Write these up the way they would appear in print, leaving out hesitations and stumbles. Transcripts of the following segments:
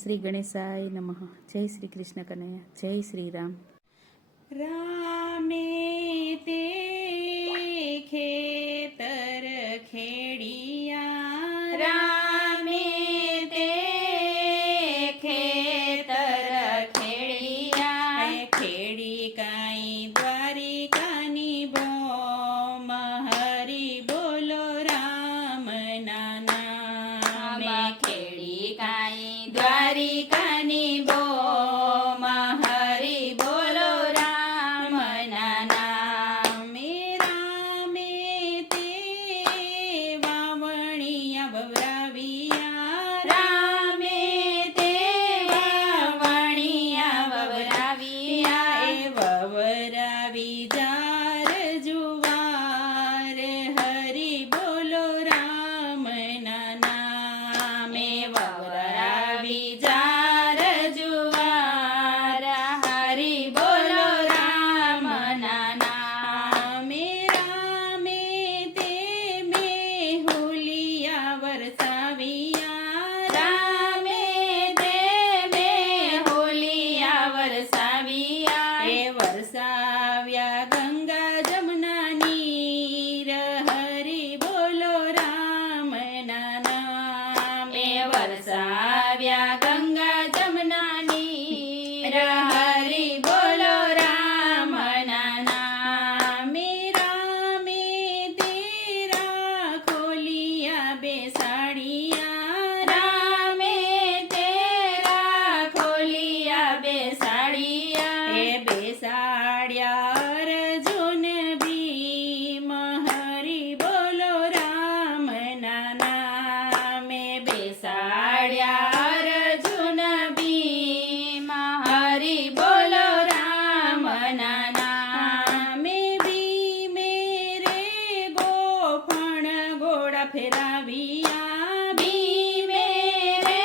શ્રી ગણેશાય નમઃ. જય શ્રી કૃષ્ણ કનૈયા. જય શ્રી રામ. રામે તે ખેતર ખેડિયા, રામે તે ખેતર ખેડિયા, ખેડી કાઈ દ્વારિકાની ભોમ, હરી બોલો રામ ના નામ. ખેડી કાઈ દ્વારિકાની ભોમ, હરી બોલો રામ ના નામ. રામે તે વાવણિયા વવરાવિયા, રામે તે વાવણિયા વવરાવિયા, એ વવરાવી જાર જુવાર, હરી બોલો રામ ના નામ. વવરાવી જાર જુવાર, હરી બોલો રામ ના નામ. રામે તે મેહુલિયા વરસાવિયા, રામે તે મેહુલિયા વરસાવિયા, એ વરસાવ્યા ગંગા જમુના નીર, હરી બોલો રામ ના નામ. વરસાવ્યા ગંગા જમુના નીર, હરી બોલો રામ ના નામ. રામે તેરા ખોલિયા બેસાડિયા, રામે તેરા ખોલિયા બેસાડિયા, એ બેસાડ્યા અર્જુન ભીમ, હરી બોલો રામ ના નામ. બેસાડ્યા અર્જુન ભીમ, હરી બોલો રામ ના નામ. ભીમે રે ગોફણ ઘોડા ફેરાવિયા, ભીમે રે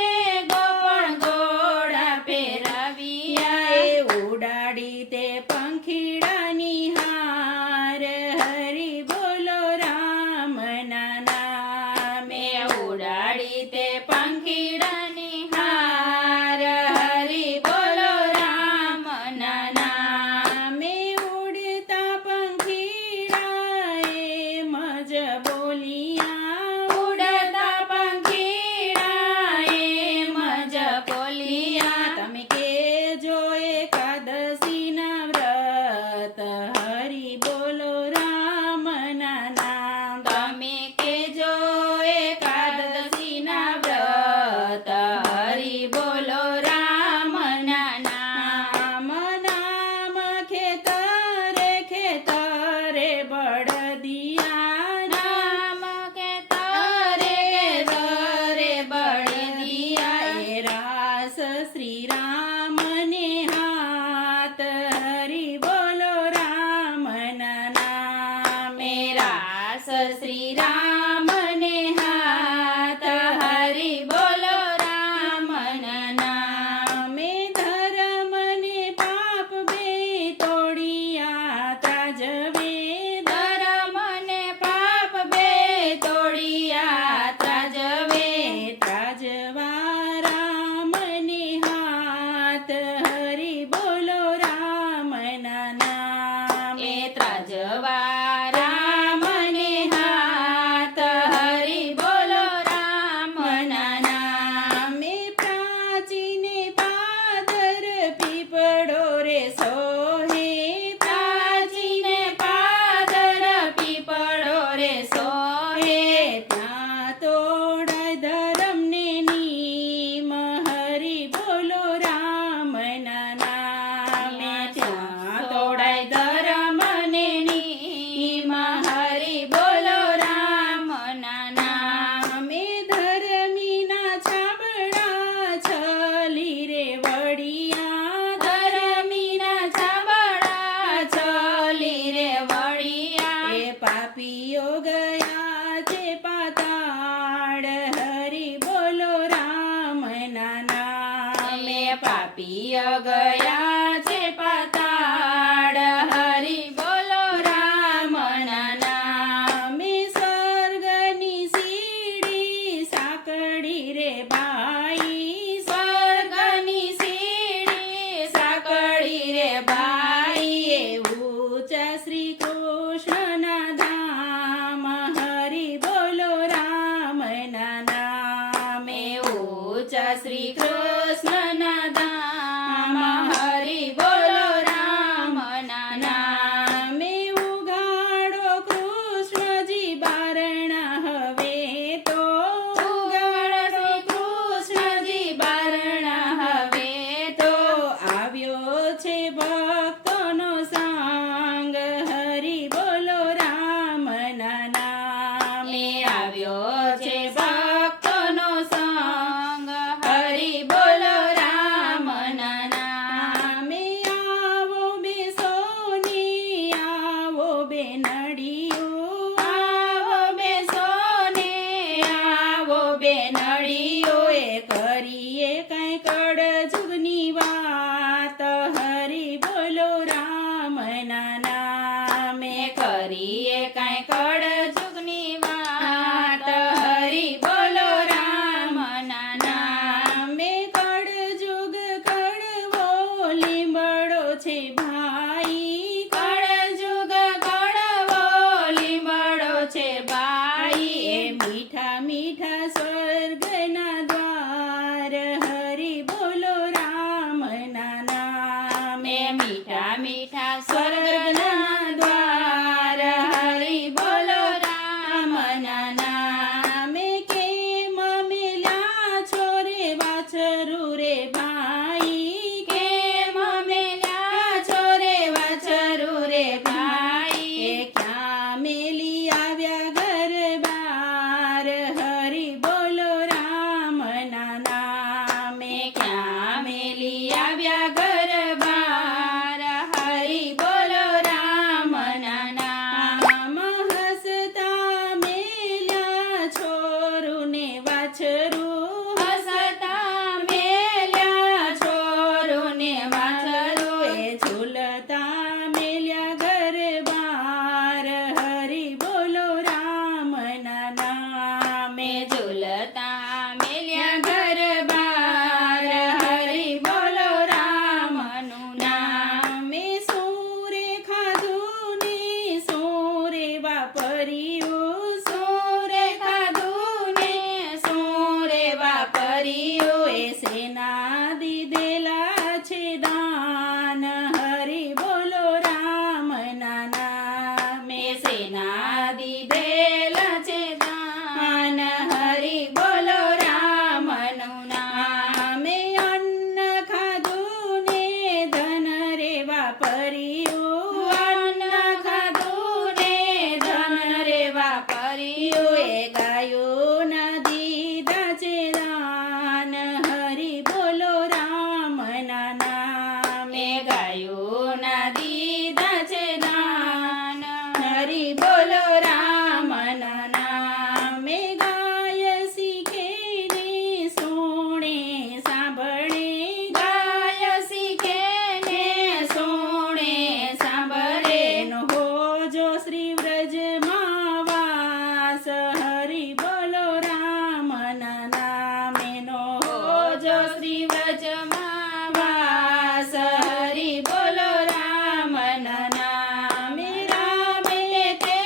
ગોફણ ઘોડા ફેરાવિયા, એ ઉડાડી તે પંખીડાની હાર, હરી બોલો રામ ના નામ. ઉડાડી તે પંખીડાની હાર, હરી બોલો રામ ના નામ. ઉડતા પંખીડાએ મજ બોલિયા, ઉડતા પંખીડાએ મજ બોલિયા, તમે કેજો એકાદશીના વ્રત, હરી બોલો રામ ના નામ. તમે કેજો એકાદશીના વ્રત, હરી બોલો રામ ના નામ. નામ ખેતરે ખેતરે બળદિયા, નામ ખેતરે ખેતરે બળદિયા, એ રાસ શ્રી રામને હાથ, હરી બોલો રામ ના નામ. રાસ શ્રી રામને હાથ, હરી બોલો રામ ના નામ. ધર્મને પાપ બે તોડિયા ત્રાજવે, ધર્મને પાપ બે તોડિયા ત્રાજવે, ત્રાજવા રામને હાથ, હરી બોલો રામ ના નામ. ત્રાજવા રામને હાથ, હરી બોલો રામ ના નામ. પ્રાચીને પાદર પીપળો રે સોહે, પ્રાચીને પાદર પીપળો રે સોહે, ત્યાં તોડાય ધર્મને નીમ, હરી બોલો રામ ના નામ. ત્યાં તોડાય ધર્મને નીમ, નામે કરીએ કાંઈ કળજુગની વાત હરી બોલો રામના નામે. કળજુગ કડવો લીમડો છે ભાઈ, કળજુગ કડવો લીમડો છે ભાઈ. એ મીઠા મીઠા સ્વર્ગના દ્વાર હરી બોલો રામના નામે. એ મીઠા મીઠા સ્વર્ગના દ્વાર હરી બોલો રામના નામે. કેમ મેલ્યા છો રે વાછરું રે ભાઈ, કેમ મેલ્યા છો રે વાછરું રે ભાઈ. એ ક્યાં મેલી આવ્યા ઘર બાર હરી બોલો રામના નામે. ક્યાં મેલી આવ્યા ઘર બાર હરી બોલો રામના નામ. આમ હસતા મેલ્યા છોરું ને વાછરું, હસતા મેલ્યા છોરું ને વાછરું. એ ઝૂલતા મેલ્યા ઘર બાર હરી બોલો રામના નામે. ઝૂલતા મેલ્યા ઘર બાર હરી બોલો રામનું નામ. નામે સોરે ખાધું ને સોરે વાપર્યું, સોરે ખાધું ને સોરે વાપર્યું. એ સેના દીધેલા છે દાન હરી બોલો રામના નામે. સેના દીધેલા છે દાન હરી બોલો રામનું નામ. આમે અન્ન ખાધું ને ધન રે વાપર્યું, અન્ન ખાધું ને ધન રે વાપર્યું. એ ગાયોના દીધા છે દાન હરી બોલો રામના નામે. એ ગાયોના દીધા છે દાન હરી બોલો રામના નામે. ગાય શીખે ને સોણે સાંભળે, ગાય શીખે ને સોણે સાંભળે. એનો હોજો શ્રી વ્રજમાં વાસ હરી બોલો રામના નામેનો હોજો શ્રી વ્રજમાં વાસ હરી બોલો રામના નામે. રામે તે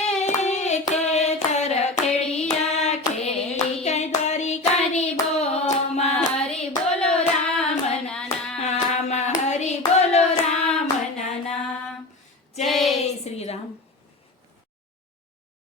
ખેતર ખેડિયા ખેડી કઈ દ્વારિકા કાની બોમાં હરી બોલો રામના નામ. હરી બોલો રામના નામ. જય શ્રી રામ.